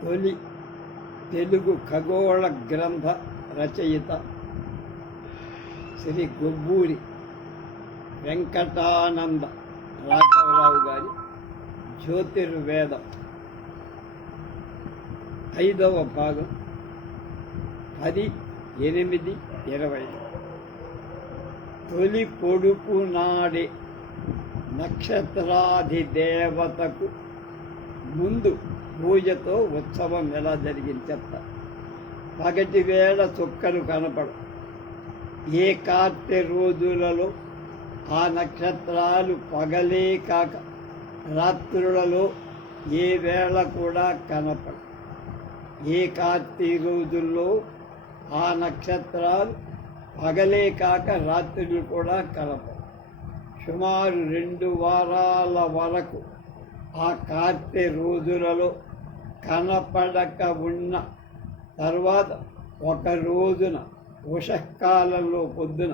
తొలి తెలుగు ఖగోళ గ్రంథ రచయిత శ్రీ గొబ్బూరి వెంకటానంద రాఘవరావు గారి జ్యోతిర్వేదం 5వ భాగం 10/8/20. తొలి పొడుపు నాడే నక్షత్రాధిదేవతకు ముందు పూజతో ఉత్సవం ఎలా జరిగింది చెప్తా. పగటి వేళ చుక్కలు కనపడు. ఏ కార్తె రోజులలో ఆ నక్షత్రాలు పగలే కాక రాత్రులలో ఏ వేళ కూడా కనపడు. ఏ కార్తీ రోజుల్లో ఆ నక్షత్రాలు పగలే కాక రాత్రులు కూడా కనపడు. సుమారు 2 వారాల వరకు ఆ కార్తె రోజులలో కనపడక ఉన్న తర్వాత ఒక రోజున ఉషకాలంలో పొద్దున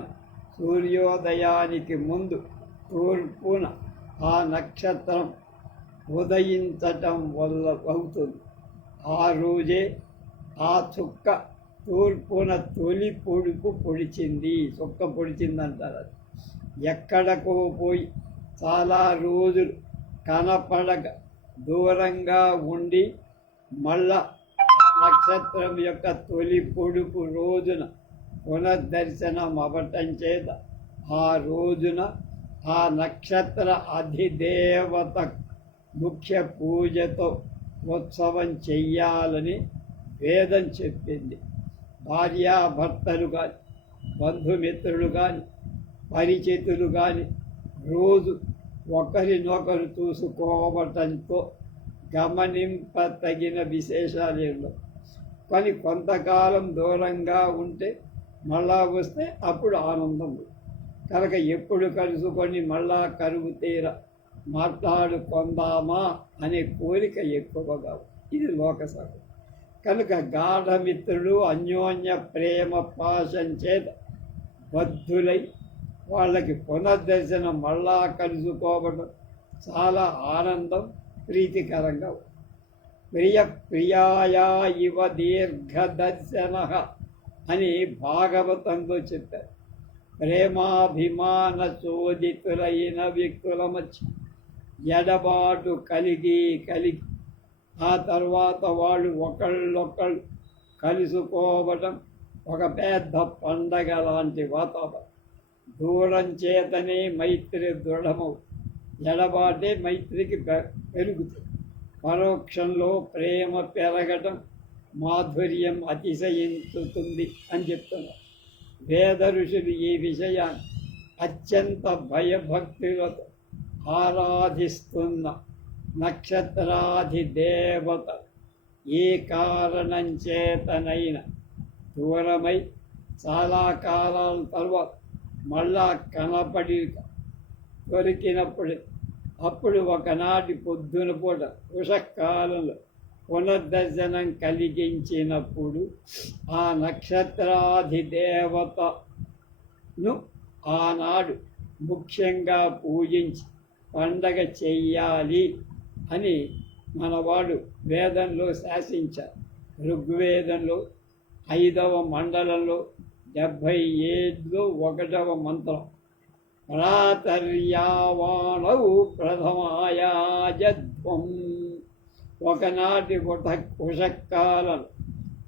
సూర్యోదయానికి ముందు తూర్పున ఆ నక్షత్రం ఉదయించటం వల్ల అవుతుంది. ఆ రోజే ఆ చుక్క తూర్పున తొలి పొడుపు పొడిచింది. చుక్క పొడిచిందంటారు. అది ఎక్కడికో పోయి చాలా రోజులు కనపడక దూరంగా ఉండి మళ్ళా నక్షత్రం యొక్క తొలి పొడుపు రోజున పునర్దర్శనం అవ్వటం చేత ఆ రోజున ఆ నక్షత్ర అధిదేవత ముఖ్య పూజతో ఉత్సవం చెయ్యాలని వేదం చెప్పింది. భార్యాభర్తలు కానీ బంధుమిత్రులు కానీ పరిచితులు కానీ రోజు ఒకరినొకరు చూసుకోవటంతో గమనింపతగిన విశేషాలు. కానీ కొంతకాలం దూరంగా ఉంటే మళ్ళా వస్తే అప్పుడు ఆనందం. కనుక ఎప్పుడు కలుసుకొని మళ్ళా కరువు తీర మాట్లాడుకుందామా అనే కోరిక ఎక్కువగా. ఇది లోకసభ. కనుక గాఢమిత్రులు అన్యోన్య ప్రేమ పాశం చేత బద్ధులై వాళ్ళకి పునర్దర్శనం మళ్ళా కలుసుకోవడం చాలా ఆనందం, ప్రీతికరంగా. ప్రియాయా ఇవ దీర్ఘదర్శన అని భాగవతంలో చెప్పారు. ప్రేమాభిమాన చోదితులైన వ్యక్తుల మధ్య ఎడబాటు కలిగి ఆ తర్వాత వాళ్ళు ఒకళ్ళొకళ్ళు కలుసుకోవడం ఒక పెద్ద పండగ లాంటి వాతావరణం. దూరం చేతనే మైత్రి దృఢమవు. ఎడబాటే మైత్రికి పెరుగుతుంది. పరోక్షంలో ప్రేమ పెరగటం, మాధుర్యం అతిశయించుతుంది అని చెప్తున్నారు. వేద ఋషులు ఈ విషయాన్ని అత్యంత భయభక్తులతో ఆరాధిస్తున్న నక్షత్రాధిదేవత ఏ కారణం చేతనైనా దూరమై చాలా కాలాల తర్వాత మళ్ళా కనపడి దొరికినప్పుడు అప్పుడు ఒకనాటి పొద్దున పూట ఉషకాలంలో పునర్దర్శనం కలిగించినప్పుడు ఆ నక్షత్రాధిదేవతను ఆనాడు ముఖ్యంగా పూజించి పండగ చెయ్యాలి అని మనవాడు వేదంలో శాసించారు. ఋగ్వేదంలో 5వ మండలంలో 77వ మంత్రం ప్రాతర్యావాణౌ ప్రథమాయాజధ్వం. ఒకనాటి ఉషకాలం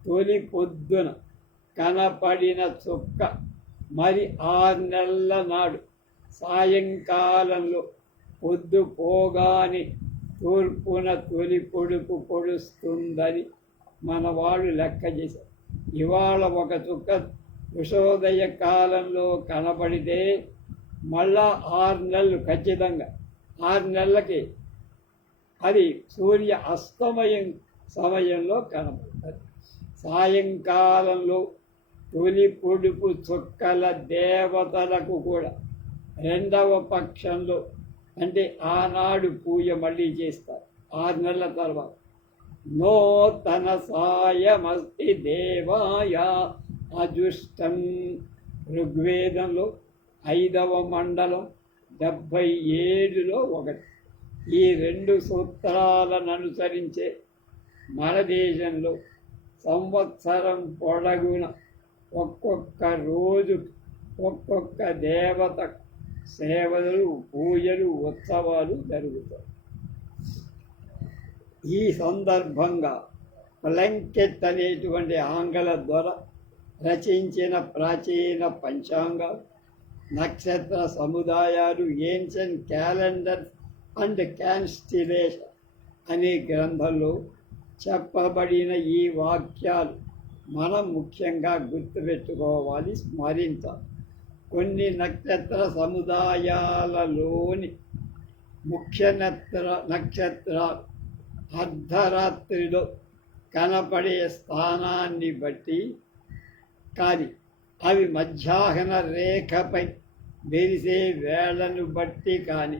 తొలి పొద్దున కనపడిన చుక్క మరి 6 నెలల నాడు సాయంకాలంలో పొద్దు పోగానే తూర్పున తొలి పొడుపు పొడుస్తుందని మనవాళ్ళు లెక్క చేశారు. ఇవాళ ఒక చుక్క ఉషోదయ కాలంలో కనపడితే మళ్ళా 6 నెలలు ఖచ్చితంగా 6 నెలలకి అది సూర్య అస్తమయం సమయంలో కనపడుతుంది. సాయంకాలంలో తొలి పొడుపు చుక్కల దేవతలకు కూడా 2వ పక్షంలో అంటే ఆనాడు పూజ మళ్ళీ చేస్తారు 6 నెలల తర్వాత. నూతన సాయమస్తి దేవాయ అజుష్టం. ఋగ్వేదంలో 5వ మండలం 77లో ఒకటి. ఈ 2 సూత్రాలను అనుసరించే మన దేశంలో సంవత్సరం పొడగున ఒక్కొక్క రోజు ఒక్కొక్క దేవత సేవలు, పూజలు, ఉత్సవాలు జరుగుతాయి. ఈ సందర్భంగా ప్లంకెట్ అనేటువంటి ఆంగ్ల ద్వారా రచించిన ప్రాచీన పంచాంగాలు, నక్షత్ర సముదాయాలు, ఏన్షియన్ క్యాలెండర్ అండ్ కాన్స్టిలేషన్ అనే గ్రంథంలో చెప్పబడిన ఈ వాక్యాలు మనం ముఖ్యంగా గుర్తుపెట్టుకోవాలి, స్మరించాలి. కొన్ని నక్షత్ర సముదాయాలలోని ముఖ్య నక్షత్రాలు అర్ధరాత్రిలో కనపడే స్థానాన్ని బట్టి కానీ, అవి మధ్యాహ్న రేఖపై మెరిసే వేళను బట్టి కానీ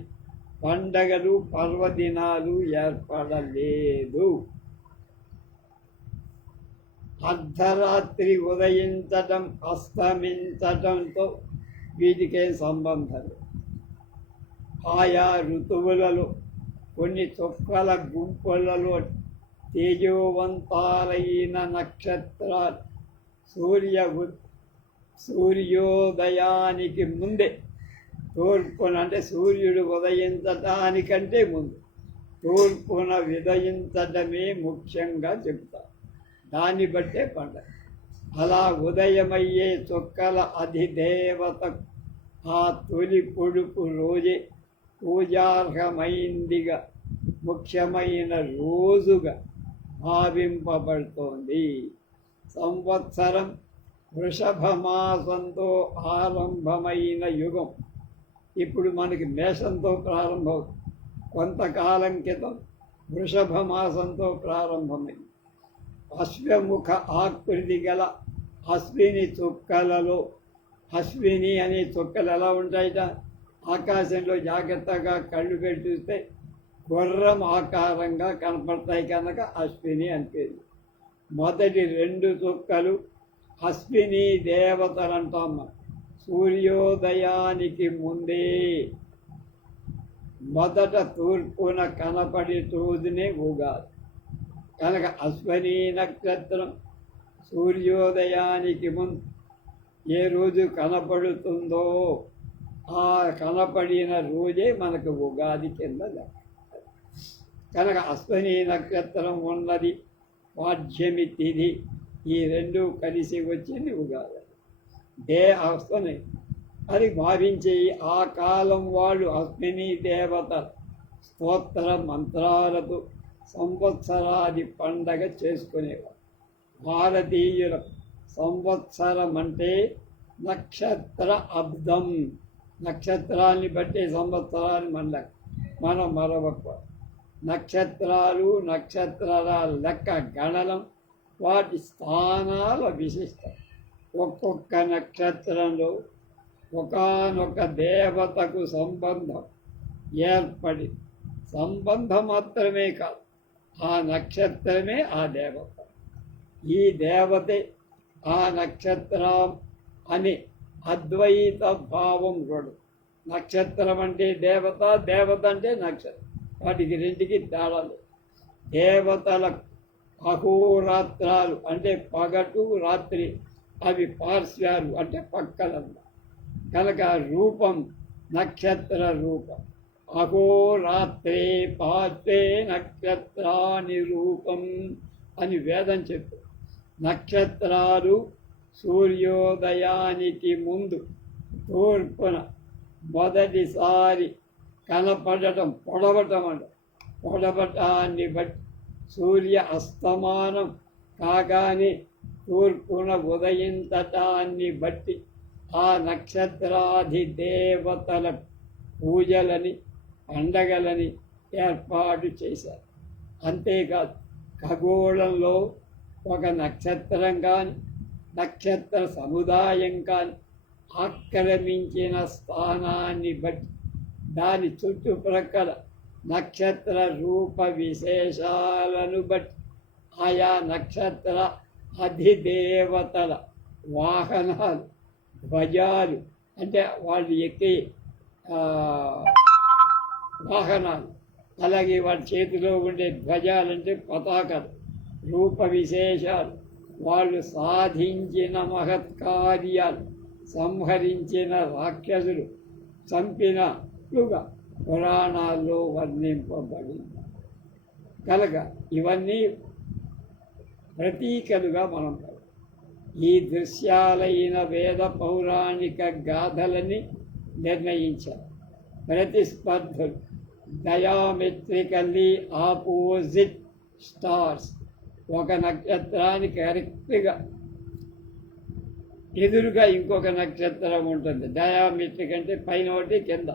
పండగలు, పర్వదినాలు ఏర్పడలేదు. అర్ధరాత్రి ఉదయించటం, అస్తమించటంతో వీటికే సంబంధం. ఆయా ఋతువులలో కొన్ని చుక్కల గుంపులలో తేజోవంతాలైన నక్షత్రాలు సూర్యోదయానికి ముందే తూర్పున, అంటే సూర్యుడు ఉదయించటానికంటే ముందు తూర్పున ఉదయించటమే ముఖ్యంగా చెబుతారు. దాన్ని బట్టే పండగ. అలా ఉదయమయ్యే చుక్కల అధిదేవత ఆ తొలి పొడుపు రోజే పూజార్హమైందిగా, ముఖ్యమైన రోజుగా భావింపబడుతోంది. సంవత్సరం వృషభ మాసంతో ఆరంభమైన యుగం ఇప్పుడు మనకి మేషంతో ప్రారంభమవుతుంది. కొంతకాలం క్రితం వృషభ మాసంతో ప్రారంభమైంది. అశ్వముఖ ఆకృతి గల అశ్విని చుక్కలలో, అశ్విని అనే చుక్కలు ఎలా ఉంటాయిట, ఆకాశంలో జాగ్రత్తగా కళ్ళు పెట్టి చూస్తే గుర్రం ఆకారంగా కనపడతాయి కనుక అశ్విని అని పేరు. మొదటి 2 చుక్కలు అశ్విని దేవతలు అంటాం. సూర్యోదయానికి ముందే మొదట తూర్పున కనపడే రోజునే ఉగాది కనుక అశ్విని నక్షత్రం సూర్యోదయానికి ముందు ఏ రోజు కనపడుతుందో ఆ కనపడిన రోజే మనకు ఉగాది కింద కనుక అశ్విని నక్షత్రం ఉన్నది, పాడ్యమి తిథి, ఈ 2 కలిసి వచ్చింది ఉగాది. అశ్విని అది భావించి ఆ కాలం వాళ్ళు అశ్విని దేవత స్తోత్ర మంత్రాలతో సంవత్సరాది పండగ చేసుకునేవారు. భారతీయుల సంవత్సరం అంటే నక్షత్ర అబ్దం, నక్షత్రాన్ని బట్టి సంవత్సరాన్ని మనం మరొక నక్షత్రాలు, నక్షత్రాల లెక్క గణనం, వాటి స్థానాల విశిష్టం. ఒక్కొక్క నక్షత్రంలో ఒకానొక దేవతకు సంబంధం ఏర్పడి, సంబంధం మాత్రమే కాదు, ఆ నక్షత్రమే ఆ దేవత. ఈ దేవతే ఆ నక్షత్రం అని అద్వైత భావం కూడా. నక్షత్రం అంటే దేవత, దేవత అంటే నక్షత్రం, వాటికి 2కి తేడాలు. దేవతల అహోరాత్రాలు అంటే పగటు రాత్రి, అవి పార్శ్వాలు అంటే పక్కలన్న కనుక రూపం నక్షత్ర రూపం. అహోరాత్రే పార్శ్వే నక్షత్రాని రూపం అని వేదం చెప్పు. నక్షత్రాలు సూర్యోదయానికి ముందు తూర్పున మొదటిసారి కనపడటం, పొడవటాన్ని బట్టి సూర్య అస్తమానం కాగానే తూర్పున ఉదయించటాన్ని బట్టి ఆ నక్షత్రాది దేవతల పూజలని, పండగలని ఏర్పాటు చేశారు. అంతేకాదు, ఖగోళంలో ఒక నక్షత్రం కానీ, నక్షత్ర సముదాయం కానీ ఆక్రమించిన స్థానాన్ని బట్టి దాని చుట్టుప్రక్కల నక్షత్ర రూప విశేషాలను బట్టి ఆయా నక్షత్ర అధిదేవతల వాహనాలు, ధ్వజాలు అంటే వాళ్ళు ఎక్కే వాహనాలు, అలాగే వాడి చేతిలో ఉండే ధ్వజాలంటే పతాకాలు, రూప విశేషాలు, వాళ్ళు సాధించిన మహత్కార్యాలు, సంహరించిన రాక్షసులు, చంపినట్లుగా పురాణాల్లో వర్ణింపబడింది. కనుక ఇవన్నీ ప్రతీకలుగా మనం ఈ దృశ్యాలైన వేద పౌరాణిక గాథలని నిర్ణయించారు. ప్రతిస్పర్ధలు డయామెట్రికల్లీ ఆపోజిట్ స్టార్స్, ఒక నక్షత్రానికి కరెక్ట్గా ఎదురుగా ఇంకొక నక్షత్రం ఉంటుంది. డయామెట్రిక్ అంటే పైన ఒకటి కింద,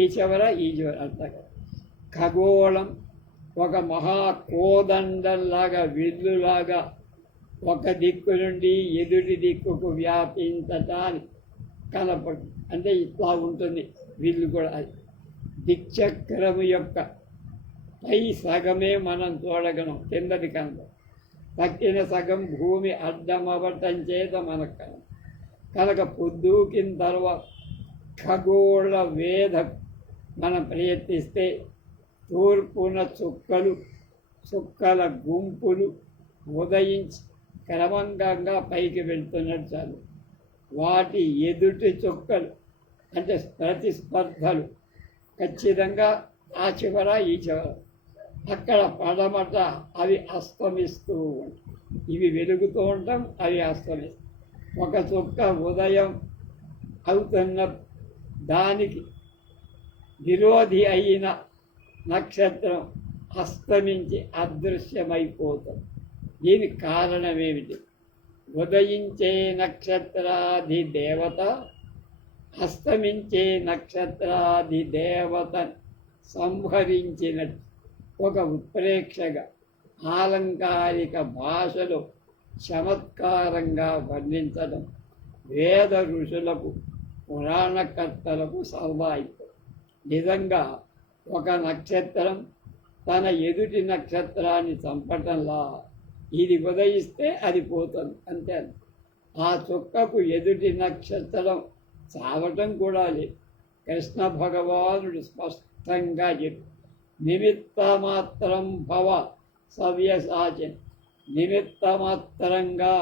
ఈ చివర ఈ చివర అంతా. ఖగోళం ఒక మహాకోదండంలాగా, విల్లులాగా ఒక దిక్కు నుండి ఎదుటి దిక్కుకు వ్యాపించటానికి కనపడు, అంటే ఇట్లా ఉంటుంది విల్లు కూడా. అది దిక్చక్రము యొక్క పై సగమే మనం చూడగలం, కిందది కనుక తక్కిన సగం భూమి అడ్డమవ్వటం చేత మనకు కనుక పొద్దుకిన తర్వాత ఖగోళ వేద మనం ప్రయత్నిస్తే తూర్పున చుక్కల గుంపులు ఉదయించి క్రమంగా పైకి వెళ్తున్నట్టు చాలు. వాటి ఎదుటి చుక్కలు అంటే ప్రతిస్పర్ధలు ఖచ్చితంగా ఆ చివర ఈ చివర, అక్కడ పడమట అవి అస్తమిస్తూ ఉంటాయి, ఇవి వెలుగుతూ ఉంటాం, అవి అస్తమిస్తాయి. ఒక చుక్క ఉదయం అవుతున్న దానికి విరోధి అయిన నక్షత్రం అస్తమించి అదృశ్యమైపోతుంది. దీనికి కారణమేమిటి? ఉదయించే నక్షత్రాది దేవత అస్తమించే నక్షత్రాది దేవత సంహరించినట్టు ఒక ఉత్ప్రేక్షగా ఆలంకారిక భాషలో చమత్కారంగా వర్ణించడం వేద ఋషులకు పురాణకర్తలకు సర్వాయితం. నిజంగా ఒక నక్షత్రం తన ఎదుటి నక్షత్రాన్ని చంపటంలా ఇది ఉదయిస్తే అది పోతుంది, అంతే. ఆ చుక్కకు ఎదుటి నక్షత్రం చావటం కూడా లేదు. కృష్ణ భగవానుడు స్పష్టంగా చెప్పి నిమిత్తమాత్రం భవ సవ్యసాచన్, నిమిత్తమాత్రంగా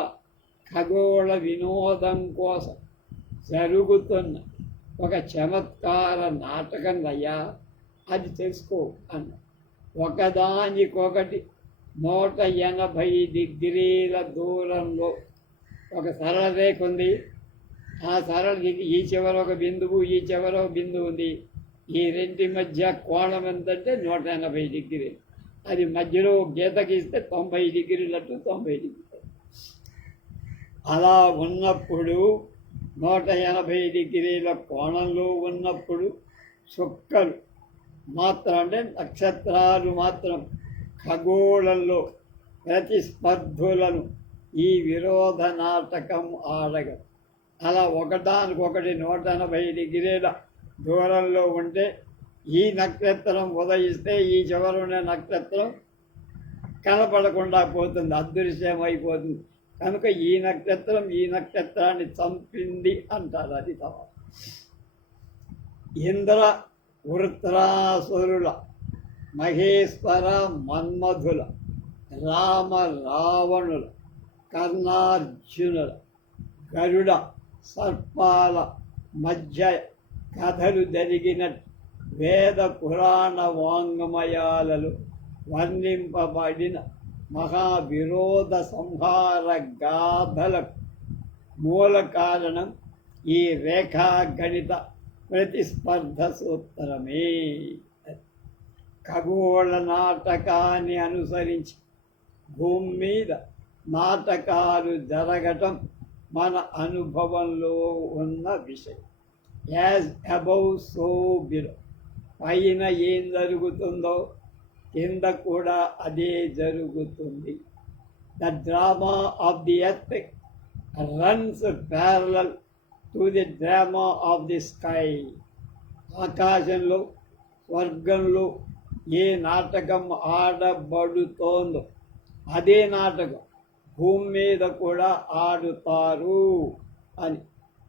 ఖగోళ వినోదం కోసం జరుగుతున్న ఒక చమత్కార నాటకం అయ్యా, అది తెలుసుకో అన్న. ఒకదానికొకటి 180 డిగ్రీల దూరంలో ఒక సరళ రేఖ ఉంది. ఆ సరళ ఈ చివర ఒక బిందువు, ఈ చివర ఒక బిందువు ఉంది. ఈ రెంటి మధ్య కోణం ఎంతంటే 180 డిగ్రీలు. అది మధ్యలో గీత గీస్తే 90 డిగ్రీలట్టు 90 డిగ్రీలు. అలా ఉన్నప్పుడు 180 డిగ్రీల కోణంలో ఉన్నప్పుడు చుక్కలు మాత్రం అంటే నక్షత్రాలు మాత్రం ఖగోళంలో ప్రతిస్పర్ధులను ఈ విరోధ నాటకం ఆడగం. అలా ఒకదానికొకటి 180 డిగ్రీల దూరంలో ఉంటే ఈ నక్షత్రం ఉదయిస్తే ఈ చివరున్న నక్షత్రం కనపడకుండా పోతుంది, అదృశ్యమైపోతుంది. కనుక ఈ నక్షత్రం ఈ నక్షత్రాన్ని చంపింది అంటారు. అది తమ ఇంద్ర వృత్రాసురుల, మహేశ్వర మన్మధుల, రామ రావణుల, కర్ణార్జునుల, గరుడ సర్పాల మధ్య కథలు జరిగిన వేద పురాణ వాంగ్మయాలలో వర్ణింపబడిన మహావిరోధ సంహార గాథలకు మూల కారణం ఈ రేఖాగణిత ప్రతిస్పర్ధ సూత్రమే. ఖగోళ నాటకాన్ని అనుసరించి భూమి మీద నాటకాలు జరగటం మన అనుభవంలో ఉన్న విషయం. యాజ్ అబౌవ్ సో బిలో, పైన ఏం జరుగుతుందో కింద కూడా అదే జరుగుతుంది. The drama of the earth runs parallel to the drama of the sky. ఆకాశంలో స్వర్గంలో ఏ నాటకం ఆడబడుతోందో అదే నాటకం భూమి మీద కూడా ఆడుతారు అని.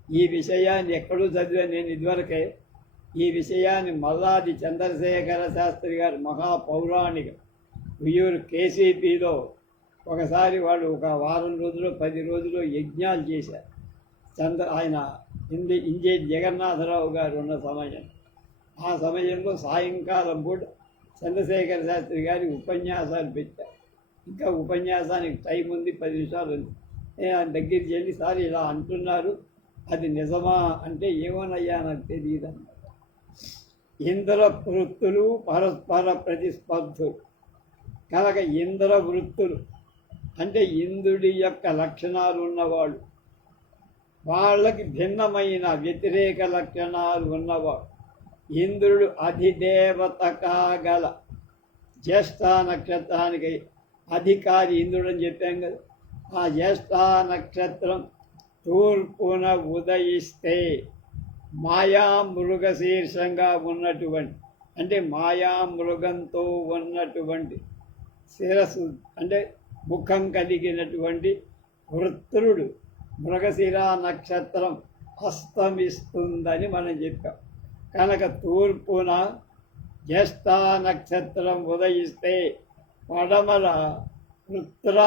ఈ విషయాన్ని ఎక్కడూ చదివాను నేను ఇదివరకే. ఈ విషయాన్ని మల్లాది చంద్రశేఖర శాస్త్రి గారు మహాపౌరాణిక ఉయ్యూరు కేసీపీలో ఒకసారి వాళ్ళు ఒక వారం రోజులు 10 రోజులు యజ్ఞాలు చేశారు. ఆయన ఇంజేటి జగన్నాథరావు గారు ఉన్న సమయం. ఆ సమయంలో సాయంకాలం పూట చంద్రశేఖర శాస్త్రి గారి ఉపన్యాసాలు పెట్టారు. ఇంకా ఉపన్యాసానికి టైం ఉంది, 10 నిమిషాలు ఉంది. నేను ఆయన దగ్గరికి వెళ్ళి, సార్ ఇలా అంటున్నారు, అది నిజమా అంటే, ఏమోనయ్యా నాకు తెలియదు అన్నమాట. ఇంద్ర వృత్తులు పరస్పర ప్రతిస్పర్ధులు కనుక ఇంద్ర వృత్తులు అంటే ఇంద్రుడి యొక్క లక్షణాలు ఉన్నవాడు, వాళ్ళకి భిన్నమైన వ్యతిరేక లక్షణాలు ఉన్నవాడు. ఇంద్రుడు అధిదేవత కాగల జ్యేష్ఠ నక్షత్రానికి అధికారి ఇంద్రుడు అని చెప్పాం కదా. ఆ జ్యేష్ఠ నక్షత్రం తూర్పున ఉదయిస్తే మాయామృగశీర్షంగా ఉన్నటువంటి, అంటే మాయామృగంతో ఉన్నటువంటి శిరస్సు అంటే ముఖం కలిగినటువంటి వృత్రుడు మృగశిర నక్షత్రం అస్తమిస్తుందని మనం చెప్పాం. కనుక తూర్పున జ్యేష్ఠ నక్షత్రం ఉదయిస్తే పడమల వృత్ర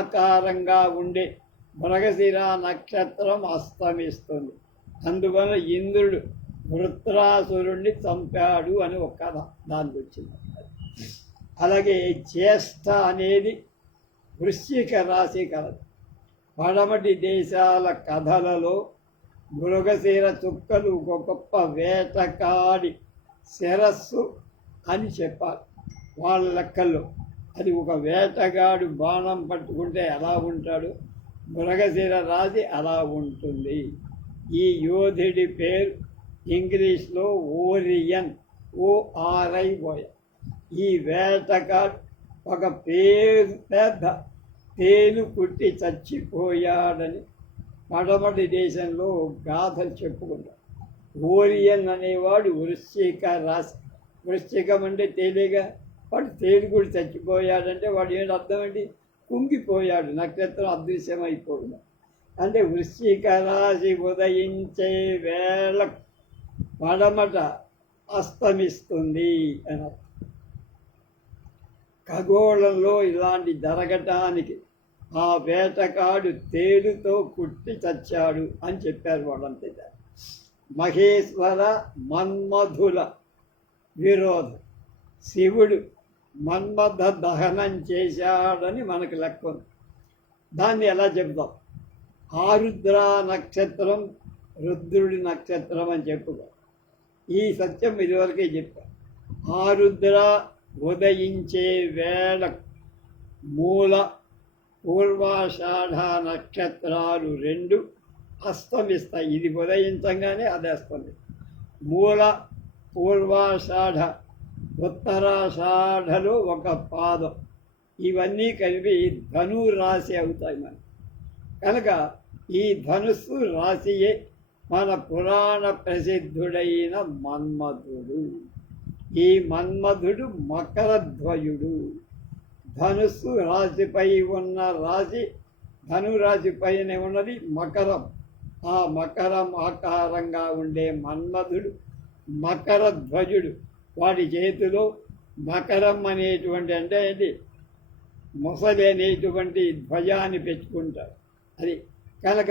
ఆకారంగా ఉండే మృగశిర నక్షత్రం అస్తమిస్తుంది. అందువల్ల ఇంద్రుడు వృత్రాసురుణ్ణి చంపాడు అని ఒక కథ దానికి వచ్చింది. అలాగే జ్యేష్ఠ అనేది వృశ్చిక రాశి కలదు. పడమటి దేశాల కథలలో మృగశిర చుక్కలు ఒక గొప్ప వేటకాడి శిరస్సు అని చెప్పారు వాళ్ళ లెక్కల్లో. అది ఒక వేటగాడు బాణం పట్టుకుంటే ఎలా ఉంటాడు, మృగశిర రాశి అలా ఉంటుంది. ఈ యోధుడి పేరు ఇంగ్లీష్లో ఓరియన్, ORION. ఈ వేటగాడు ఒక పెద్ద తేలు కుట్టి చచ్చిపోయాడని పడమటి దేశంలో గాథలు చెప్పుకుంటారు. ఓరియన్ అనేవాడు వృశ్చిక రాశి. వృశ్చికం అంటే తేలిగా, వాడు తేలిగుడు చచ్చిపోయాడంటే వాడు ఏంటి అర్థం ఏంటి, కుంగిపోయాడు, నక్షత్రం అదృశ్యమైపోయింది. అంటే వృశ్చిక రాశి ఉదయించే వేళ పడమట అస్తమిస్తుంది అని. ఖగోళంలో ఇలాంటి జరగటానికి ఆ వేటగాడు తేలుతో కుట్టి చచ్చాడు అని చెప్పారు వాళ్ళంతే. మహేశ్వర మన్మధుల విరోధం, శివుడు మన్మథ దహనం చేశాడని మనకు లెక్క ఉంది. దాన్ని ఎలా చెప్తాం, ఆరుద్ర నక్షత్రం రుద్రుడి నక్షత్రం అని చెప్పుకో. ఈ సత్యం ఇదివరకే చెప్పాం. ఆరుద్ర ఉదయించే వేళ మూల పూర్వాషాఢ నక్షత్రాలు 2 అస్తమిస్తాయి. ఇది ఉదయించగానే అది అస్తమిస్తాయి. మూల పూర్వాషాఢ ఉత్తరాషాఢలో ఒక పాదం, ఇవన్నీ కలిపి ధను రాశి అవుతాయి మనకి. కనుక ఈ ధనుస్సు రాశియే మన పురాణ ప్రసిద్ధుడైన మన్మధుడు. ఈ మన్మధుడు మకరధ్వయుడు. ధనుస్సు రాశిపై ఉన్న రాశి, ధనురాశి పైన ఉన్నది మకరం. ఆ మకరం ఆకారంగా ఉండే మన్మధుడు మకరధ్వజుడు. వాడి చేతిలో మకరం అనేటువంటి అంటే ఏంటి, మొసలి అనేటువంటి ధ్వజాన్ని పెట్టుకుంటారు. అది కనుక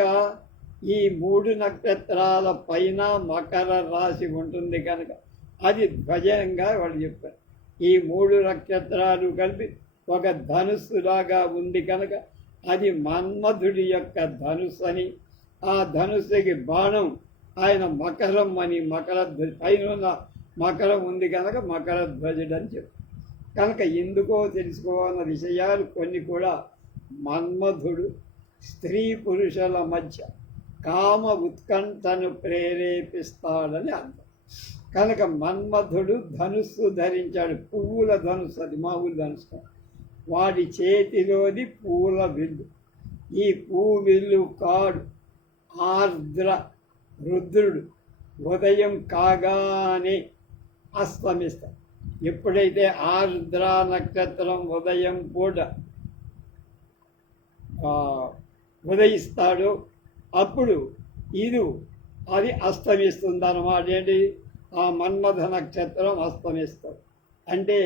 ఈ 3 నక్షత్రాల పైన మకర రాశి ఉంటుంది కనుక అది ధ్వజంగా వాళ్ళు చెప్పారు. ఈ 3 నక్షత్రాలు కలిపి ఒక ధనుస్సులాగా ఉంది కనుక అది మన్మధుడి యొక్క ధనుస్సు అని. ఆ ధనుస్సుకి బాణం ఆయన మకరం అని, మకరధ్వజ పైన మకరం ఉంది కనుక మకరధ్వజుడు అని చెప్పారు. కనుక ఎందుకో తెలుసుకోవాలన్న విషయాలు కొన్ని కూడా మన్మధుడు స్త్రీ పురుషుల మధ్య కామ ఉత్కంఠను ప్రేరేపిస్తాడని అర్థం. కనుక మన్మధుడు ధనుస్సు ధరించాడు, పువ్వుల ధనుస్సు, అది మామూలు ధనుస్సు. వాడి చేతిలోది పూల విల్లు. ఈ పువ్వు విల్లు కాడు ఆర్ద్ర రుద్రుడు ఉదయం కాగానే అస్తమిస్తాడు. ఎప్పుడైతే ఆర్ద్ర నక్షత్రం ఉదయం పూట ఉదయిస్తాడో అప్పుడు అది అస్తమిస్తుంది అన్నమాట. ఏంటి, ఆ మన్మథ నక్షత్రం అస్తమిస్తాడు. అంటే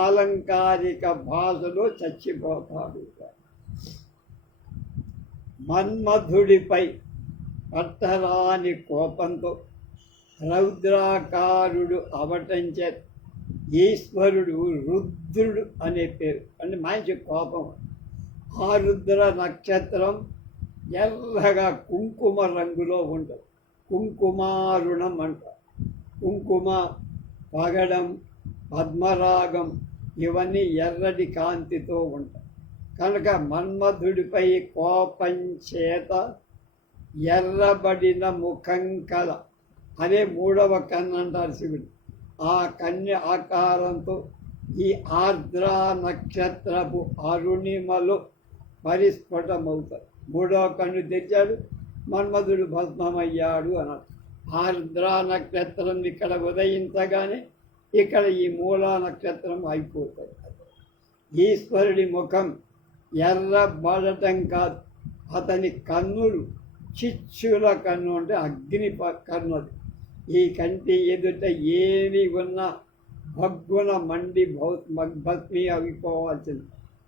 ఆలంకారిక భాషలో చచ్చిపోతాడు. మన్మధుడిపై పట్టరాని కోపంతో రౌద్రాకారుడు అవటంచే ఈశ్వరుడు రుద్రుడు అనే పేరు, అంటే మంచి కోపం. ఆ రుద్ర నక్షత్రం ఎర్రగా కుంకుమ రంగులో ఉంటుంది. కుంకుమారుణం అంట. కుంకుమ, పగడం, పద్మరాగం ఇవన్నీ ఎర్రటి కాంతితో ఉంటాయి. కనుక మన్మధుడిపై కోపం చేత ఎర్రబడిన ముఖం కల, అదే మూడవ కన్ను అంటారు శివుడు. ఆ కన్య ఆకారంతో ఈ ఆర్ద్రా నక్షత్రపు అరుణిమలో పరిస్ఫుటమవుతాడు. మూడవ కన్ను తెచ్చాడు, మన్మధుడు భస్మమయ్యాడు అన్నాడు. ఆర్ద్రా నక్షత్రం ఇక్కడ ఉదయించగానే ఇక్కడ ఈ మూలా నక్షత్రం అయిపోతుంది. ఈశ్వరుడి ముఖం ఎర్రబడటం కాదు, అతని కన్నులు చిచ్చుల కన్ను, అంటే అగ్ని కన్ను. ఈ కంటి ఎదుట ఏమి ఉన్నా భగ్గున మండి భస్మి అయిపోవాల్సింది.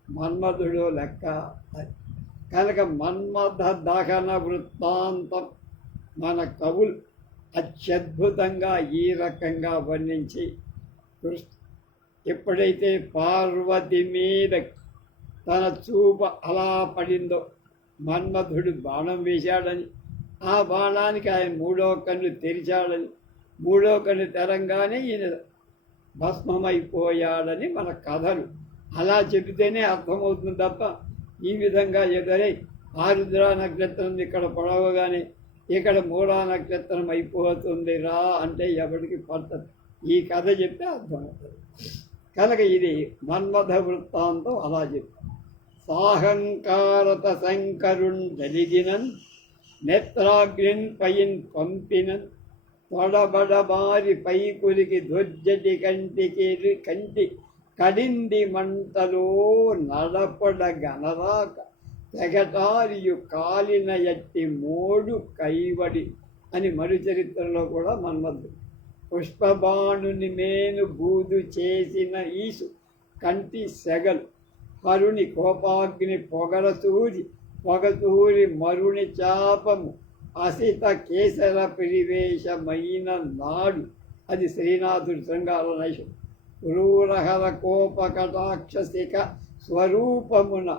మన్మధుడు లెక్క. కనుక మన్మథ దహన వృత్తాంతం మన కవులు అత్యద్భుతంగా ఈ రకంగా వర్ణించి, ఎప్పుడైతే పార్వతి మీద తన చూపు అలా పడిందో మన్మధుడు బాణం వేశాడని, ఆ బాణానికి ఆయన మూడో కన్ను తెరిచాడని, మూడో కన్ను తెరంగానే ఈయన భస్మమైపోయాడని మన కథలు. అలా చెబితేనే అర్థమవుతుంది తప్ప ఈ విధంగా ఎదురై ఆరుద్ర నక్షత్రం ఇక్కడ పడవగానే ఇక్కడ మూలా నక్షత్రం అయిపోతుంది రా అంటే ఎవరికి పడుతుంది. ఈ కథ చెప్తే అర్థమవుతుంది. కనుక ఇది మన్మథ వృత్తాంతం అలా చెప్తాం. సాహంకారత శంకరుణ్ జరిగినన్ నేత్రాగ్నిన్ పైన్ పంపినన్ తొడబడబారి పై కులికి ధ్వజటి కంటి కడింది మంటలో నడపడ గనరాక తెగటారియు కాలిన ఎట్టి మోడు కైవడి అని మరుచరిత్రలో కూడా మన్మధుడు. పుష్పబాణుని మేను బూదు చేసిన ఈసు కంటి సెగలు హరుని కోపాగ్ని పొగతూరి మరుని చాపము అసిత కేసర పరివేశమైన నాడు. అది శ్రీనాథుడి శృంగార నైషం. క్రూరహర కోపకటాక్షసిక స్వరూపమున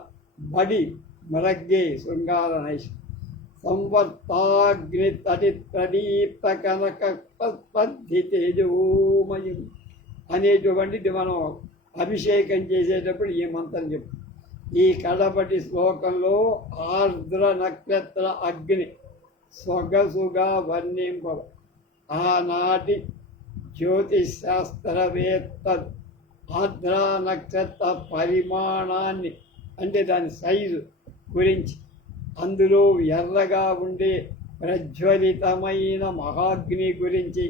బడి మరగ్గే శృంగార నైషం. సంవర్తాగ్ని తటి ప్రదీప్త కనక పద్ధి తేజోమయం అనేటువంటిది మనం అభిషేకం చేసేటప్పుడు ఈ మంత్రం చెప్పు. ఈ కడపటి శ్లోకంలో ఆర్ద్ర నక్షత్ర అగ్ని సొగసుగా వర్ణింపవ. ఆనాటి జ్యోతిశాస్త్రవేత్తలు ఆర్ద్ర నక్షత్ర పరిమాణాన్ని, అంటే దాని సైజు గురించి, అందులో ఎర్రగా ఉండే ప్రజ్వలితమైన మహాగ్ని గురించి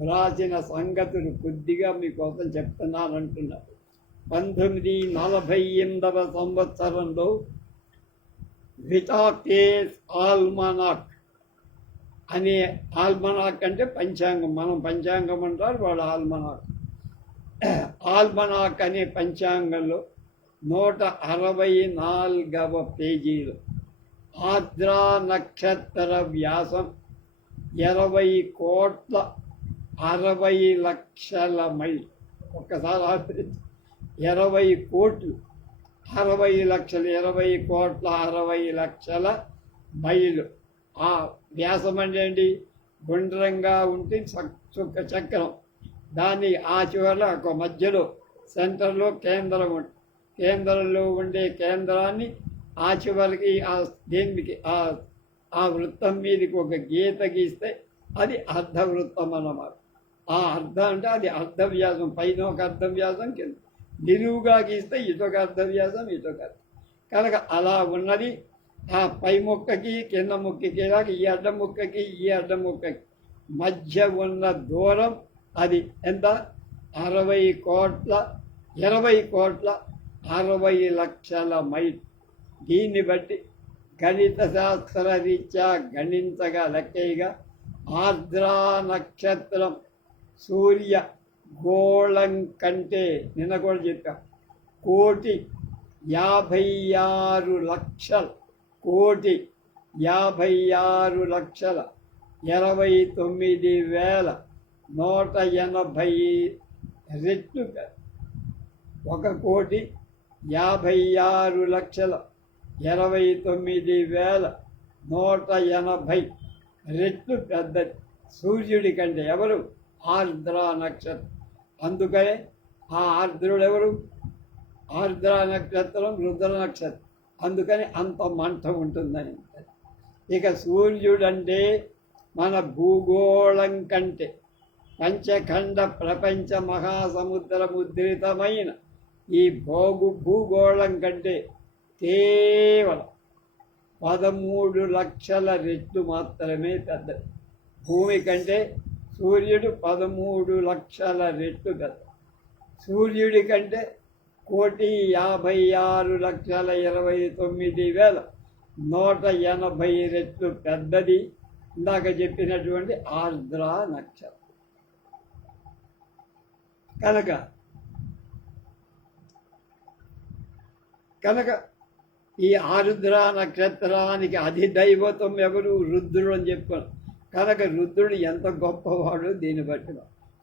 వ్రాసిన సంగతులు కొద్దిగా మీకోసం చెప్తున్నానంటున్నారు. 1948వ సంవత్సరంలో విటాకేస్ ఆల్మనాక్ అనే, ఆల్మనాక్ అంటే పంచాంగం, మనం పంచాంగం అంటారు, వాడు ఆల్మనాక్. ఆల్మనాక్ అనే పంచాంగంలో 164వ పేజీలో ఆర్ద్రా నక్షత్ర వ్యాసం 20,60,00,000 మైల్. ఒక్కసారి 20 కోట్లు 60 లక్షలు, 20,60,00,000 మైలు. ఆ వ్యాసం అంటే ఏంటి? గుండ్రంగా ఉంటే చుక్క చక్రం, దాన్ని ఆ చివరిలో ఒక మధ్యలో సెంటర్లో కేంద్రం ఉంటుంది. కేంద్రంలో ఉండే కేంద్రాన్ని ఆ చివరికి దేనికి ఆ వృత్తం మీదకి ఒక గీత గీస్తే అది అర్ధవృత్తం అన్నమాట. ఆ అర్ధం అంటే అది అర్ధవ్యాసం, పైన ఒక అర్ధవ్యాసం, కింద నిలువుగా గీస్తే ఇటొక అర్ధవ్యాసం, ఇటొక అర్థం. కనుక అలా ఉన్నది ఆ పై ముక్కకి కింద ముక్కకి, ఈ అడ్డ ముక్కకి ఈ అడ్డ ముక్కకి మధ్య ఉన్న దూరం అది ఎంత? 20,60,00,000 మైల్. దీన్ని బట్టి గణిత శాస్త్ర రీత్యా గణించగా లెక్కగా ఆర్ద్రా నక్షత్రం సూర్య గోళం కంటే నిన్న కూడా చెప్పా 1,56,00,000 1,26,29,180 రెట్లు 1,56,29,180 రెట్లు పెద్దది సూర్యుడి కంటే. ఎవరు? ఆర్ద్ర నక్షత్రం. అందుకనే ఆ ఆర్ద్రుడు ఎవరు? ఆర్ద్ర నక్షత్రం, రుద్ర నక్షత్రం. అందుకని అంత మంట ఉంటుందని. ఇక సూర్యుడంటే మన భూగోళం కంటే, పంచఖండ ప్రపంచ మహాసముద్ర ముద్రితమైన ఈ భూగోళం కంటే కేవలం 13 లక్షల రెట్లు మాత్రమే పెద్దది. భూమి కంటే సూర్యుడు 13 లక్షల రెట్లు పెద్ద. సూర్యుడి కంటే 1,56,29,180 రెట్లు పెద్దది ఇందాక చెప్పినటువంటి ఆర్ద్ర నక్షత్రం. కనుక ఈ ఆరుద్ర నక్షత్రానికి అధిదైవతం ఎవరు? రుద్రుడు అని చెప్పాను. కనుక రుద్రుడు ఎంత గొప్పవాడు దీన్ని బట్టి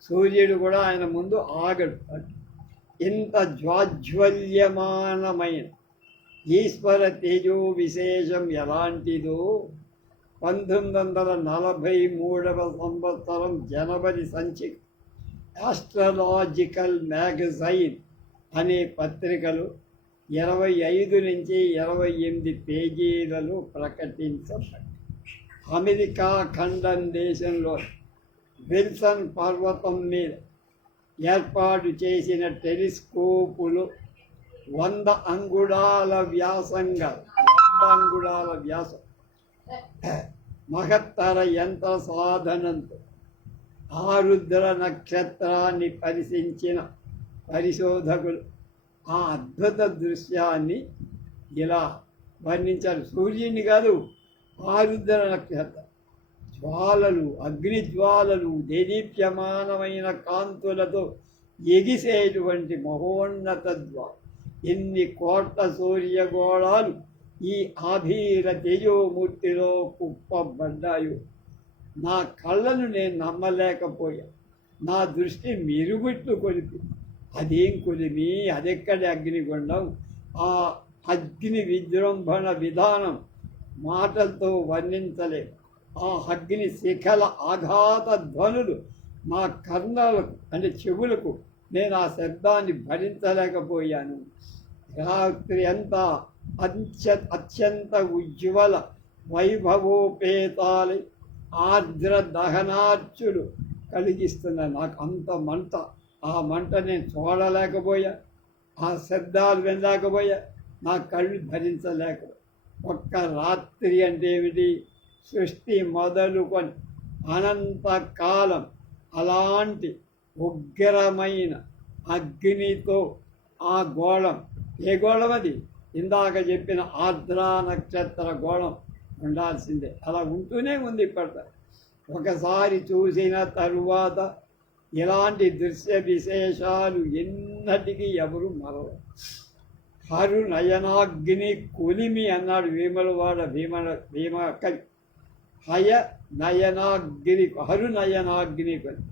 సూర్యుడు కూడా ఆయన ముందు ఆగడు. ఇంత జ్వాజ్వల్యమానమైన ఈశ్వర తేజో విశేషం ఎలాంటిదో 1943వ సంవత్సరం జనవరి సంచిక ఆస్ట్రలాజికల్ మ్యాగజైన్ అనే పత్రికలు 25 నుంచి 28 పేజీలలో ప్రకటించబడ్డాయి. అమెరికా ఖండం దేశంలో విల్సన్ పర్వతం మీద ఏర్పాటు చేసిన టెలిస్కోపులు 100 అంగుళాల వ్యాసం మహత్తర యంత్ర సాధనంతో ఆరుద్ర నక్షత్రాన్ని పరిశీలించిన పరిశోధకులు ఆ అద్భుత దృశ్యాన్ని ఇలా వర్ణించారు. సూర్యుని కాదు, ఆరుద్ర నక్షత్రం జ్వాలలు, అగ్నిజ్వాలలు, దేదీప్యమానమైన కాంతులతో ఎగిసేటువంటి మహోన్నత జ్వాల. ఎన్ని కోట్ల సూర్యగోళాలు ఈ ఆభీర తేజోమూర్తిలో కుప్పబడ్డాయో నా కళ్ళను నేను నమ్మలేకపోయా. నా దృష్టి మిరుగుట్టు కొలిపి అదేం కొలిమి, అదెక్కడి అగ్నిగుండం, ఆ అగ్ని విజృంభణ విధానం మాటలతో వర్ణించలేము. ఆ అగ్ని శిఖల ఆఘాత ధ్వనులు నా కర్ణాలకు అంటే చెవులకు నేను ఆ శబ్దాన్ని భరించలేకపోయాను. రాత్రి అంతా అత్యంత ఉజ్వల వైభవోపేతాలి ఆర్ద్ర దహనార్చులు కలిగిస్తున్న నాకు అంత మంట. ఆ మంట నేను చూడలేకపోయా, ఆ శబ్దాలు వినలేకపోయా, నా కళ్ళు భరించలేకపోయా. ఒక్క రాత్రి అంటే ఏమిటి? సృష్టి మొదలుకొని అనంతకాలం అలాంటి ఉగ్రమైన అగ్నితో ఆ గోళం, ఏ గోళం అది? ఇందాక చెప్పిన ఆర్ద్రా నక్షత్ర గోళం ఉండాల్సిందే. అలా ఉంటూనే ఉంది ఇప్పటిదాకా. ఒకసారి చూసిన తరువాత ఇలాంటి దృశ్య విశేషాలు ఎన్నటికీ ఎవరు మరవరు. హరు నయనాగ్ని కొలిమి అన్నాడు వేములవాడ భీమ కవి. హరు నయనాగ్ని కొలిమి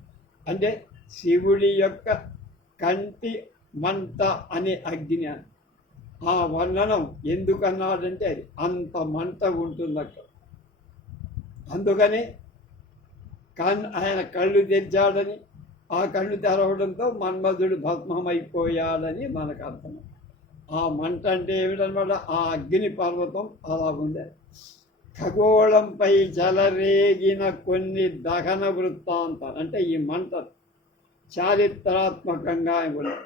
అంటే శివుడి యొక్క కంటి మంట అనే అగ్ని. ఆ వర్ణనం ఎందుకన్నాడంటే అది అంత మంట ఉంటుంది అక్కడ. అందుకని ఆయన కళ్ళు తెరిచాడని, ఆ కళ్ళు తెరవడంతో మన్మధుడు భస్మమైపోయాడని మనకు అర్థం. ఆ మంట అంటే ఏమిటనమాట? ఆ అగ్ని పర్వతం అలా ఉంది. ఖగోళంపై చెలరేగిన కొన్ని దహన వృత్తాంతాలు అంటే ఈ మంట చారిత్రాత్మకంగా ఉంది.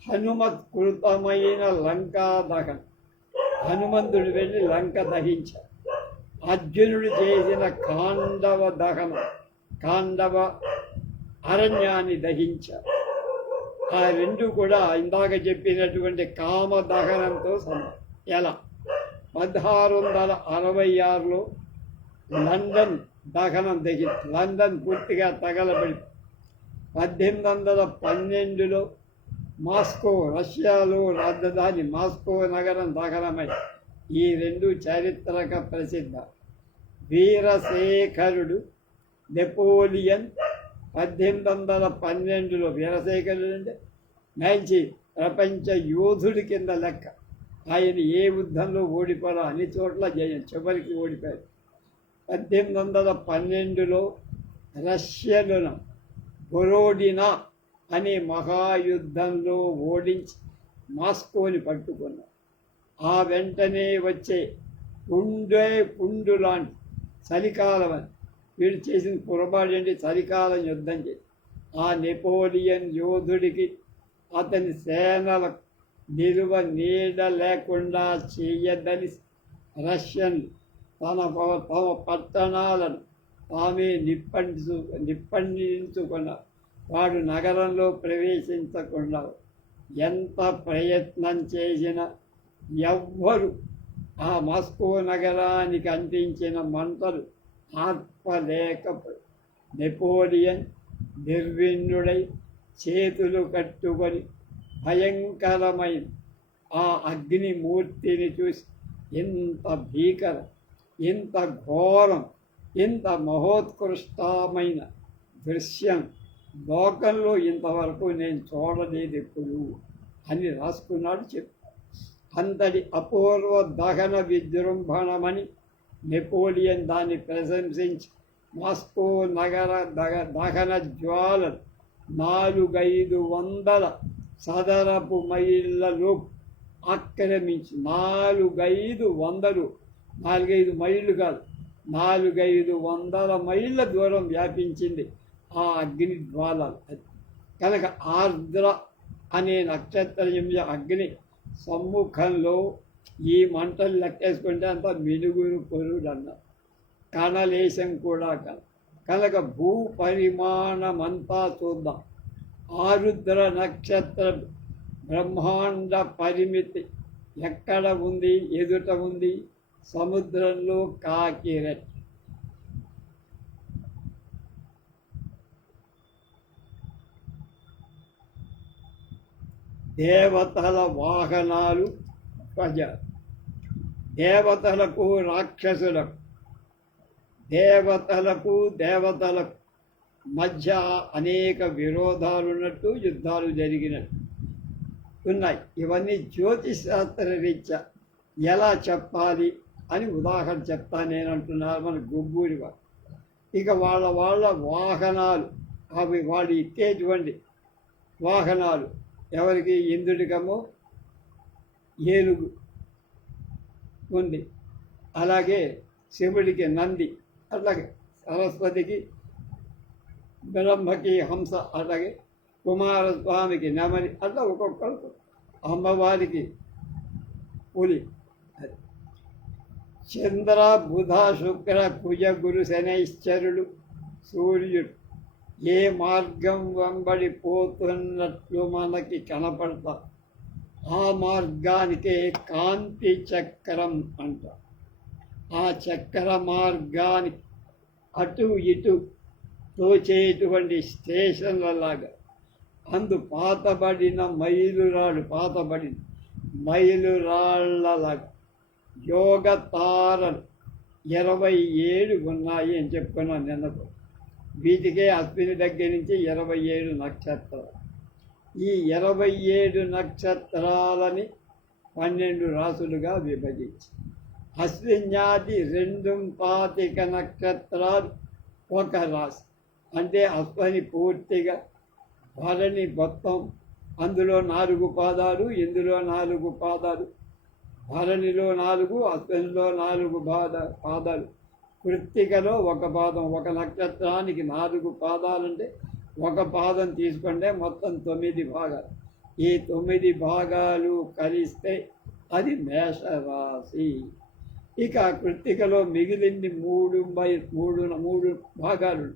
హనుమత్కృతమైన లంకా దహనం, హనుమంతుడు వెళ్ళి లంక దహించాడు. అర్జునుడు చేసిన కాండవ దహనం, కాండవ అరణ్యాన్ని దహించారు. ఆ రెండు కూడా ఇందాక చెప్పినటువంటి కామ దహనంతో సమానం. ఎలా? 1666లో లండన్ దహనం లండన్ పూర్తిగా తగలబడి 1812లో మాస్కో, రష్యాలో రాజధాని మాస్కో నగరం దహనమై ఈ రెండు చారిత్రక ప్రసిద్ధ. వీరశేఖరుడు నెపోలియన్ 1812లో వీరశేఖరుడు అంటే మంచి ప్రపంచ యోధుడి కింద లెక్క. ఆయన ఏ యుద్ధంలో ఓడిపోరా, అన్ని చోట్ల జయం, చివరికి ఓడిపోయారు. 1812లో రష్యలను బొరోడినా అనే మహాయుద్ధంలో ఓడించి మాస్కోని పట్టుకున్నారు. ఆ వెంటనే వచ్చే పుండు లాంటి చలికాలం అని వీడు చేసిన పొరపాటు ఏంటి, చలికాలం యుద్ధం చేసి ఆ నెపోలియన్ యోధుడికి అతని సేనల నిలువ నీడ లేకుండా చేయదని రష్యన్లు తమ పట్టణాలను తామే నిప్పండించుకున్నారు. వాడు నగరంలో ప్రవేశించకుండా ఎంత ప్రయత్నం చేసినా ఎవ్వరు ఆ మాస్కో నగరానికి అంటించిన మంటలు ఆర్పలేకపోయి నెపోలియన్ నిర్విణ్ణుడై చేతులు కట్టుకొని భయంకరమైన ఆ అగ్నిమూర్తిని చూసి ఇంత భీకరం, ఇంత ఘోరం, ఇంత మహోత్కృష్టమైన దృశ్యం లోకంలో ఇంతవరకు నేను చూడలేదు ఎప్పుడు అని రాసుకున్నాడు. చెప్పు అంతటి అపూర్వ దహన విజృంభణమని నెపోలియన్ దాన్ని ప్రశంసించి మాస్కో నగర దహన జ్వాలలు 400-500 చదరపు మైళ్ళలో ఆక్రమించి 400-500 మైళ్ళు కాదు, 400-500 మైళ్ళ దూరం వ్యాపించింది ఆ అగ్ని జ్వాలలు. కనుక ఆర్ద్ర అనే నక్షత్రం అగ్ని సమ్ముఖంలో ఈ మంటలు లెక్కేసుకుంటే అంత మినుగురు పొరుడు అన్నారు. కణలేశం కూడా కనుక భూపరిమాణమంతా చూద్దాం. ఆరుద్ర నక్షత్ర బ్రహ్మాండ పరిమితి ఎక్కడ ఉంది, ఎదుట ఉంది, సముద్రంలో కాకిరెట్. దేవతల వాహనాలు ప్రజ, దేవతలకు రాక్షసులకు, దేవతలకు మధ్య అనేక విరోధాలు ఉన్నట్టు, యుద్ధాలు జరిగినట్టు ఉన్నాయి. ఇవన్నీ జ్యోతిష్ శాస్త్ర రీత్యా ఎలా చెప్పాలి అని ఉదాహరణ చెప్తాను నేను అంటున్నారు మన గుబ్బూరి వారు. ఇక వాళ్ళ వాహనాలు, అవి వాళ్ళు ఎక్కేటువంటి వాహనాలు ఎవరికి, ఇంద్రుడికమో ఏనుగు ఉంది, అలాగే శివుడికి నంది, అట్లాగే సరస్వతికి బ్రహ్మకి హంస, అట్లాగే కుమారస్వామికి నెమలి, అట్లా ఒక్కొక్కరు, అమ్మవారికి పులి. చంద్ర బుధ శుక్ర కుజ గురు శనైశ్చరుడు సూర్యుడు ఏ మార్గం వెంబడి పోతున్నట్లు మనకి కనపడతా ఆ మార్గానికే కాంతి చక్రం అంట. ఆ చక్ర మార్గానికి అటు ఇటు తోచేటువంటి స్టేషన్లలాగా పాతబడిన మైలురాళ్ళలాగా యోగ తారలు 27 ఉన్నాయి అని చెప్పుకున్నాను నిన్నకు. వీటికే అశ్విని దగ్గర నుంచి 27 నక్షత్రాలు. ఈ 27 నక్షత్రాలని 12 రాసులుగా విభజించి అశ్విన్యాది 25 నక్షత్రాలు ఒక రాశి. అంటే అశ్వని పూర్తిగా, భరణి మొత్తం, అందులో 4 పాదాలు, ఇందులో 4 పాదాలు, భరణిలో 4, అశ్వనిలో 4 పాదాలు, కృత్తికలో 1 పాదం. ఒక నక్షత్రానికి 4 పాదాలంటే 1 పాదం తీసుకుంటే మొత్తం 9 భాగాలు. ఈ 9 భాగాలు కలిస్తే అది మేషరాశి. ఇక కృత్తికలో మిగిలింది 3 భాగాలు.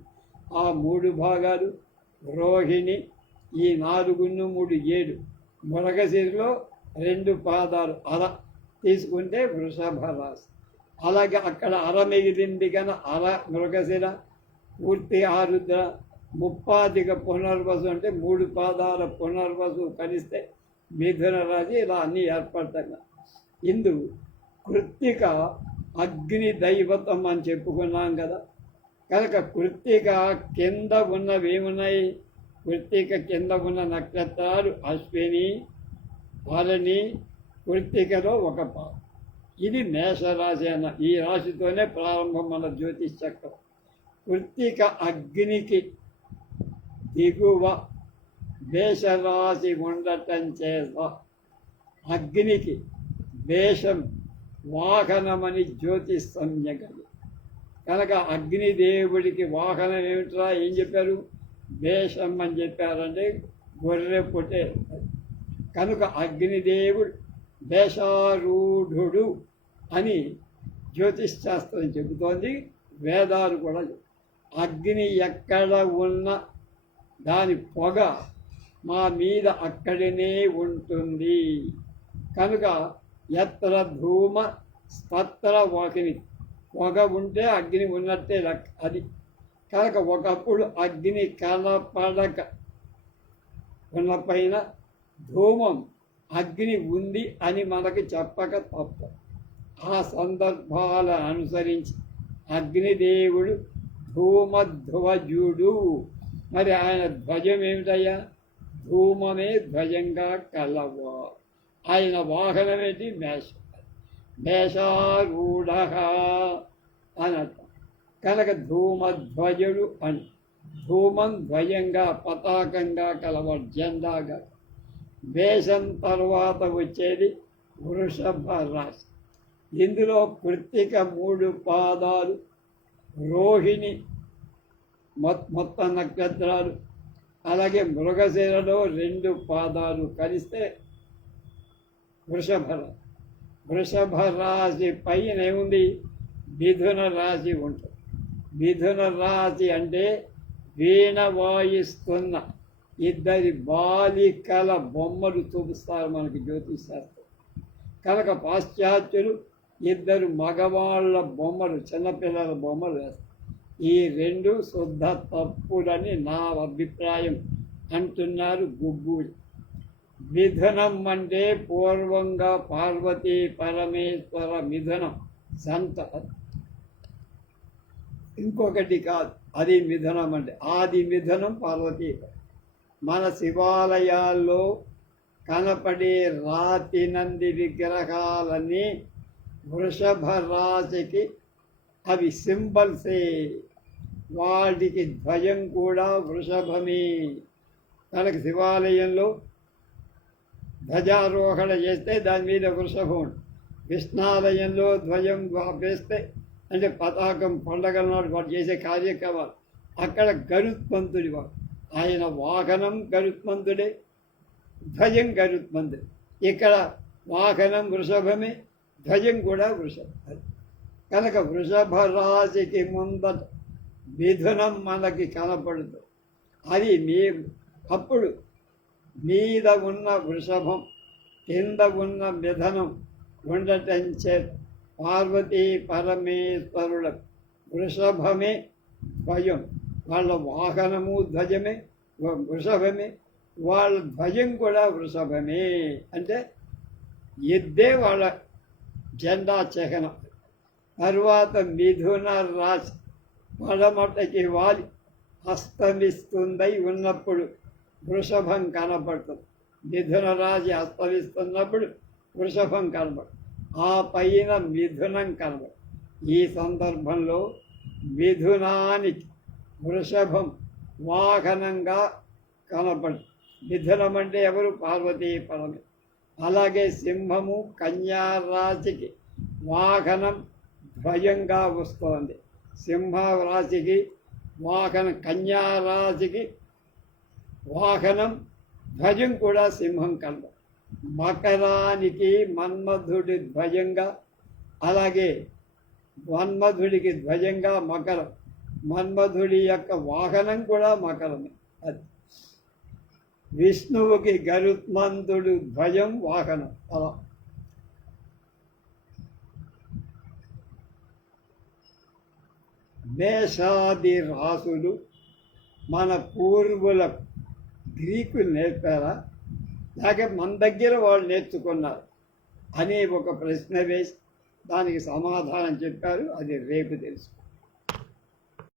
ఆ 3 భాగాలు రోహిణి, ఈ 4 × 3 7, మృగశిరలో 2 పాదాలు అర తీసుకుంటే వృషభ రాశి. అలాగే అక్కడ అర మిగిలింది కనుక అర మృగశిర, పూర్తి ఆరుద్ర, ముప్పాదిక పునర్వసు అంటే 3 పాదాల పునర్వసు కలిస్తే మిథున రాశి, ఇలా అన్నీ ఏర్పడతాయి. ఇందు కృత్తిక అగ్ని దైవతం అని చెప్పుకున్నాం కదా. కనుక కృత్తిక కింద ఉన్నవి ఏమున్నాయి? కృత్తిక కింద ఉన్న నక్షత్రాలు అశ్విని, భరణి, కృత్తికలో ఒక పాదం. ఇది మేషరాశి అన్న. ఈ రాశితోనే ప్రారంభం మన జ్యోతిష్ చక్రం. కృత్తిక అగ్నికి దిగువ మేషరాశి ఉండటం చేత అగ్నికి మేషం వాహనమని జ్యోతిష్ సంజ్ఞకలు. కనుక అగ్నిదేవుడికి వాహనం ఏమిట్రా ఏం చెప్పారు? మేషం అని చెప్పారంటే గొర్రె పుట్టే. కనుక అగ్నిదేవుడు మేషారూఢుడు అని జ్యోతిష్ శాస్త్రం చెబుతోంది, వేదాలు కూడా. అగ్ని ఎక్కడ ఉన్న దాని పొగ మా మీద అక్కడనే ఉంటుంది. కనుక ఎత్ర ధూమ స్పత్ర వాకిని, పొగ ఉంటే అగ్ని ఉన్నట్టే అది. కనుక ఒకప్పుడు అగ్ని కనపడక ఉన్నపైన ధూమం అగ్ని ఉంది అని మనకి చెప్పక తప్ప. ఆ సందర్భాలను అనుసరించి అగ్నిదేవుడు ధూమధ్వజుడు. మరి ఆయన ధ్వజం ఏమిటయ్యా? ధూమమే ధ్వజంగా కలవా. ఆయన వాహనం ఏంటి? మేషారూఢ అని అర్థం. కనుక ధూమధ్వజుడు అని. ధూమం ధ్వజంగా, పతాకంగా కలవాడు, జెండాగా. మేషం తర్వాత వచ్చేది వృషభ రాశి. ఇందులో కృత్తిక 3 పాదాలు, రోహిణి మొత్తం నక్షత్రాలు, అలాగే మృగశిరలో 2 పాదాలు కలిస్తే వృషభ రాశి. వృషభ రాశి పైన ఏముంది? మిథున రాశి ఉంటుంది. మిథున రాశి అంటే వీణ వాయిస్తున్న 2 బాలికల బొమ్మలు చూపిస్తారు మనకి జ్యోతిష్ శాస్త్రం. కనుక పాశ్చాత్యులు 2 మగవాళ్ళ బొమ్మలు, చిన్నపిల్లల బొమ్మలు వేస్తారు. ఈ 2 శుద్ధ తప్పులని నా అభిప్రాయం అంటున్నారు గుబ్బూడి. మిథునం అంటే పూర్వంగా పార్వతీ పరమేశ్వర మిథునం సంత, ఇంకొకటి కాదు. అది మిథునం అంటే ఆది మిథునం పార్వతీ. మన శివాలయాల్లో కనపడే రాతి నంది విగ్రహాలన్నీ వృషభ రాశికి అవి సింబల్సే. వాటికి ధ్వజం కూడా వృషభమే. కనుక శివాలయంలో ధ్వజారోహణ చేస్తే దాని మీద వృషభం ఉంటుంది. కృష్ణాలయంలో ధ్వజం వేస్తే అంటే పతాకం, పండగ నాడు వాడు చేసే కార్యక్రమాలు, అక్కడ గరుత్మంతుడి వాడు. ఆయన వాహనం గరుత్మంతుడే, ధ్వజం గరుత్మంతుడే. ఇక్కడ వాహనం వృషభమే, ధ్వజం కూడా వృషభం. కనుక వృషభ రాశికి ముందట మిథునం మనకి కనపడుతుంది. అది అప్పుడు మీద ఉన్న వృషభం, కింద ఉన్న మిథునం ఉండటం చేత పార్వతీ పరమేశ్వరుల వృషభమే ధ్వజం. వాళ్ళ వాహనము ధ్వజమే, వృషభమే. వాళ్ళ ధ్వజం కూడా వృషభమే. అంటే ఎద్దే వాళ్ళ జెండా చిహ్నం. తరువాత మిథున రాశి పడమటకి వాలి అస్తమిస్తుందై ఉన్నప్పుడు వృషభం కనపడుతుంది. మిథున రాశి అస్తమిస్తున్నప్పుడు వృషభం కనబడుతుంది. ఆ పైన మిథునం కనబడుతుంది. ఈ సందర్భంలో మిథునానికి వృషభం వాహనంగా కనపడుతుంది. మిథునం అంటే ఎవరు? పార్వతీ పరమేశ్వరుడు. అలాగే సింహము కన్యా రాశికి వాహనం ధ్వజంగా వస్తోంది. సింహ రాశికి వాహనం, కన్యా రాశికి వాహనం ధ్వజం కూడా సింహం కనబడుతుంది. మకరానికి మన్మధుడి ధ్వజంగా, అలాగే మన్మధుడికి ధ్వజంగా మకరం. మన్మధుడి యొక్క వాహనం కూడా మకరమే. అది విష్ణువుకి గరుత్మంతుడు ధ్వజం, వాహనం. అలా మేషాది రాసులు మన పూర్వుల గ్రీకులు నేర్పారా లేక మన దగ్గర వాళ్ళు నేర్చుకున్నారు అనే ఒక ప్రశ్న వేసి దానికి సమాధానం చెప్పారు. అది రేపు తెలుసు.